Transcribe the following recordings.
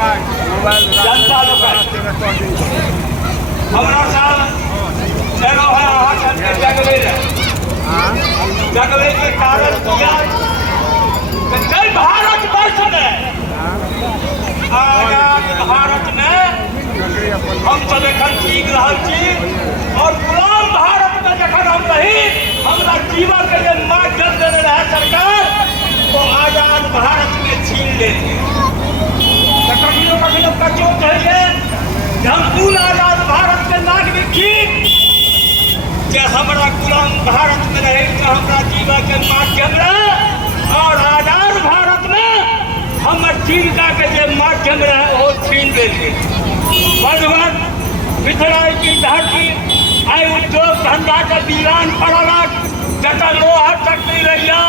जनता लोग हमरा साथ एगो है अहाँ सबके जगवे के कारण किया जय भारत वर्ष में आजाद भारत में हम सब एखन जीव रहल छी और गुलाम भारत में जखन हम रही हमरा जीवन के लिए माध्यम देने रहे सरकार तो आजाद भारत में छीन लेती कखिनो कखिनो कचो कहिए हम पूर्ण आजाद भारत के नागरिक छी कि हमारा गुलाम भारत में रहे तो हमारा जीवन के माध्यम रहे और आजाद भारत में हमर जीविका के जो माध्यम रहे वो छीन लेती भगवान मिथिला की धरती आई उद्योग धंधा के वीरान पड़लक जतऽ लोहा चक्री रहिया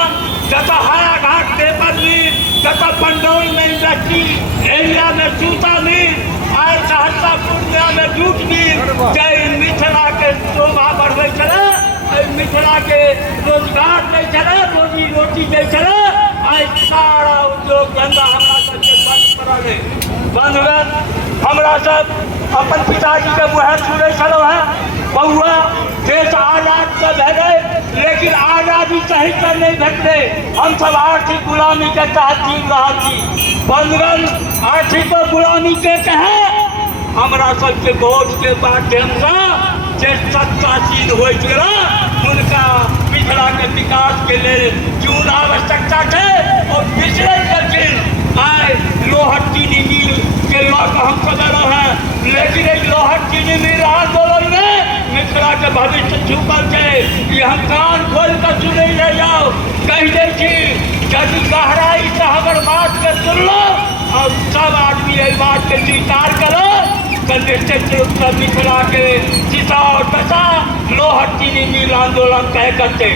जतऽ हाया घाट पेपर मिल जतऽ पंडौल में इंडस्ट्री एरिया में जूता मिल आई सहरसा पूर्णिया में जूट मिल जय मिथिला के शोभा बढ़बै छलै मिथिला के रोजगार दै छलै रोजी रोटी दै छलै आई सारा उद्योग धंधा हमरा सबके बंद करल है बंद भेल हमरा सब अपन पिताजी के मुँह छुड़े छलौ है बउआ देश आजाद तो भेलै लेकिन आजादी सही से नहीं भेटले हम सब आर्थिक गुलामी के तहत जी रहा छी बंधन आर्थिक गुलामी के कहे हमरा सबके वोट के माध्यम से जे सत्तासीन हो गेला उनका मिथिला के विकास के लिए जून आवश्यकता है और पिछले दिन आए लोहट चीनी मिल के लग हम सदर है लेकिन एक लोहट चीनी मिल आंदोलन में मिथिला के भविष्य झुकल है ये हम कान खोल कर सुने ले जाओ कह दे यदि गहराई से हमार बात के सुन लो और सब आदमी इस बात के स्वीकार करो तो निश्चित रूप से मिथिला के सीता और दशा लोहट चीनी मिल आंदोलन तय करते